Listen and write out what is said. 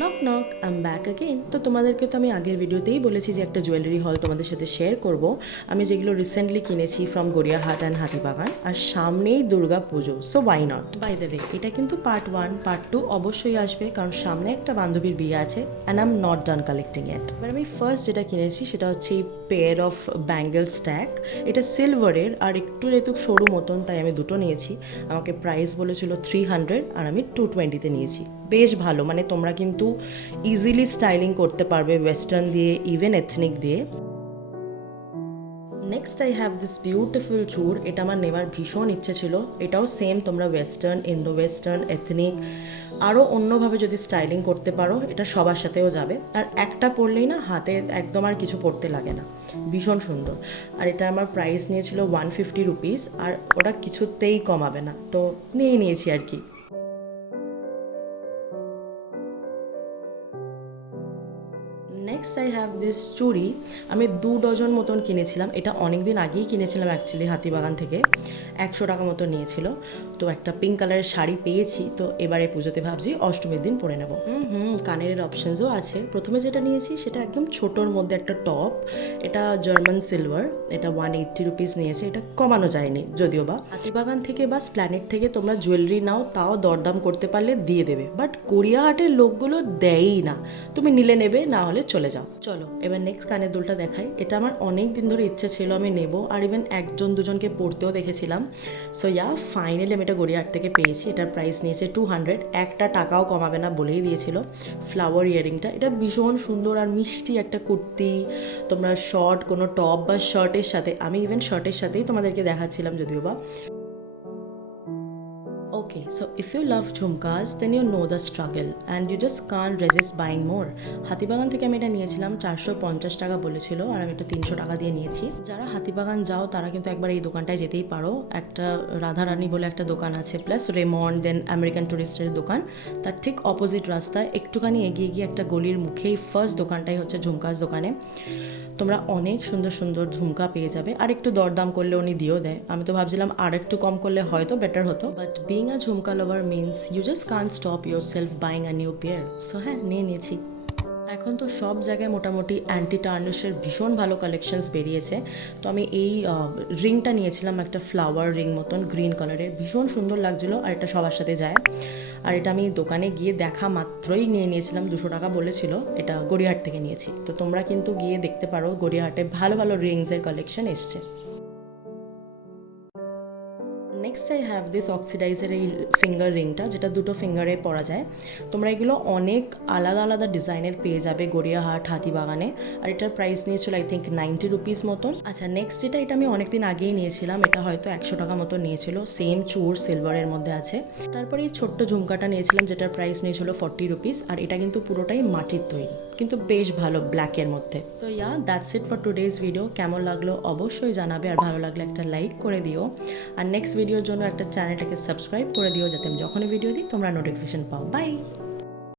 Knock knock I am back again. তো তোমাদেরকে তো আমি আগের ভিডিওতেই বলেছি যে একটা জুয়েলারি হল তোমাদের সাথে শেয়ার করব আমি যেগুলো রিসেন্টলি কিনেছি ফ্রম গড়িয়াহাট অ্যান্ড হাতিবাগান। আর সামনেই Durga Puja, so why not. By the way, এটা কিন্তু পার্ট 1, পার্ট 2 অবশ্যই আসবে, কারণ সামনে একটা বান্ধবীর বিয়ে আছে and I am not done collecting it. এবার আমি ফার্স্ট যেটা কিনেছি সেটা হচ্ছে এই পেয়ার অফ ব্যাঙ্গেল স্ট্যাক। এটা সিলভারের আর একটু যেহেতু সরু মতন তাই আমি দুটো নিয়েছি। আমাকে প্রাইস বলেছিল 300 আর আমি 220-তে নিয়েছি। বেশ ভালো, মানে তোমরা কিন্তু ইজিলি স্টাইলিং করতে পারবে ওয়েস্টার্ন দিয়ে, ইভেন এথনিক দিয়ে। Next I have this beautiful চুর। এটা আমার নেওয়ার ভীষণ ইচ্ছে ছিল। এটাও সেম, তোমরা ওয়েস্টার্ন, ইন্ডো ওয়েস্টার্ন, এথনিক আরও অন্যভাবে যদি স্টাইলিং করতে পারো এটা সবার সাথেও যাবে। আর একটা পরলেই না হাতে একদম আর কিছু পরতে লাগে না, ভীষণ সুন্দর। আর এটা আমার প্রাইস নিয়েছিল 150 রুপিস, আর ওটা কিছুতেই কমাবে না, তো নিয়েছি আর কি। নেক্সট আই হ্যাভ দিস চুড়ি। আমি 2 ডজন মতন কিনেছিলাম। এটা অনেক দিন আগেই কিনেছিলাম অ্যাকচুয়ালি হাতিবাগান থেকে, 100 টাকা মতো নিয়েছিল। তো একটা পিঙ্ক কালারের শাড়ি পেয়েছি, তো এবারে পুজোতে ভাবছি অষ্টমীর দিন পরে নেব। কানের অপশানসও আছে। প্রথমে যেটা নিয়েছি সেটা একদম ছোটোর মধ্যে একটা টপ। এটা জার্মান সিলভার, এটা 180 রুপিস নিয়েছে, এটা কমানো যায়নি যদিও বা। হাতিবাগান থেকে বা স্প্ল্যানেট থেকে তোমরা জুয়েলারি নাও, তাও দরদাম করতে পারলে দিয়ে দেবে, বাট গড়িয়াহাটের লোকগুলো দেয়ই না। তুমি নিলে নেবে, না হলে চলে যাও। চলো এবার নেক্সট কানের দুলটা দেখাই। এটা আমার অনেক দিন ধরে ইচ্ছে ছিল আমি নেব, আর ইভেন একজন দুজনকে পরতেও দেখেছিলাম। সো ফাইনালি আমি এটা গড়িয়াহাট থেকে পেয়েছি। এটার প্রাইস নিয়েছে 200, একটা টাকাও কমাবে না বলেই দিয়েছিল। ফ্লাওয়ার ইয়ারিংটা, এটা ভীষণ সুন্দর আর মিষ্টি একটা কুর্তি, তোমরা শর্ট কোনো টপ বা শার্টের সাথে, আমি ইভেন শার্টের সাথেই তোমাদেরকে দেখাচ্ছিলাম যদিও বা। Okay, so if you love ঝুমকাস then you know the struggle and you just can't resist buying more. Hatibagan থেকে আমি এটা নিয়েছিলাম, 450 টাকা বলেছিল, আর আমি এটা 300 টাকা দিয়ে নিয়েছি। যারা হাতিবাগান যাও তারা কিন্তু একবার এই দোকানটায় যেতেই পারো। একটা রাধারানী বলে একটা দোকান আছে, প্লাস রেমন্ড, দেন আমেরিকান টুরিস্টের দোকান। তার ঠিক অপোজিট রাস্তায় একটুখানি এগিয়ে গিয়ে একটা গলির মুখেই ফার্স্ট দোকানটাই হচ্ছে ঝুমকাস দোকানে। তোমরা অনেক সুন্দর সুন্দর ঝুমকা পেয়ে যাবে, আর একটু দরদাম করলে উনি দিয়েও দেয়। আমি তো ভাবছিলাম আর একটু কম করলে হয়তো বেটার হতো, but being a jhumka lover means you just can't stop yourself buying a new pair. So হ্যাঁ, নিয়েছি। এখন তো সব জায়গায় মোটামুটি অ্যান্টি টার্নিশের ভীষণ ভালো কালেকশনস বেরিয়েছে। তো আমি এই রিংটা নিয়েছিলাম, একটা ফ্লাওয়ার রিং মতন গ্রিন কালারের, ভীষণ সুন্দর লাগছিলো, আর এটা সবার সাথে যায়। আর এটা আমি দোকানে গিয়ে দেখা মাত্রই নিয়েছিলাম, 200 টাকা বলেছিল। এটা গড়িয়াহাট থেকে নিয়েছি। তো তোমরা কিন্তু গিয়ে দেখতে পারো, গড়িয়াহাটে ভালো ভালো রিংসের কালেকশন এসছে। নেক্সট আই হ্যাভ দিস অক্সিডাইজের এই ফিঙ্গার রিংটা, যেটা দুটো ফিঙ্গারে পরা যায়। তোমরা এগুলো অনেক আলাদা আলাদা ডিজাইনের পেয়ে যাবে গড়িয়াহাট, হাতিবাগানে। আর এটার প্রাইস নিয়েছিল আই থিঙ্ক 90 রুপিস মতন। আচ্ছা, নেক্সট এটা আমি অনেকদিন আগেই নিয়েছিলাম, এটা হয়তো 100 টাকা মতো নিয়েছিল। সেম চুর, সিলভারের মধ্যে আছে। তারপরে এই ছোট্ট ঝুমকাটা নিয়েছিলাম, যেটার প্রাইস নিয়েছিল 40 রুপিস, আর এটা কিন্তু পুরোটাই মাটির তৈরি, কিন্তু বেশ ভালো ব্ল্যাকের মধ্যে। তো that's it for today's video. কেমন লাগলো অবশ্যই জানাবে, আর ভালো লাগলে একটা লাইক করে দিও, আর নেক্সট ভিডিওর জন্য একটা চ্যানেলটাকে সাবস্ক্রাইব করে দিও, যাতে আমি যখনই ভিডিও দিই তোমরা নোটিফিকেশন পাও। বাই।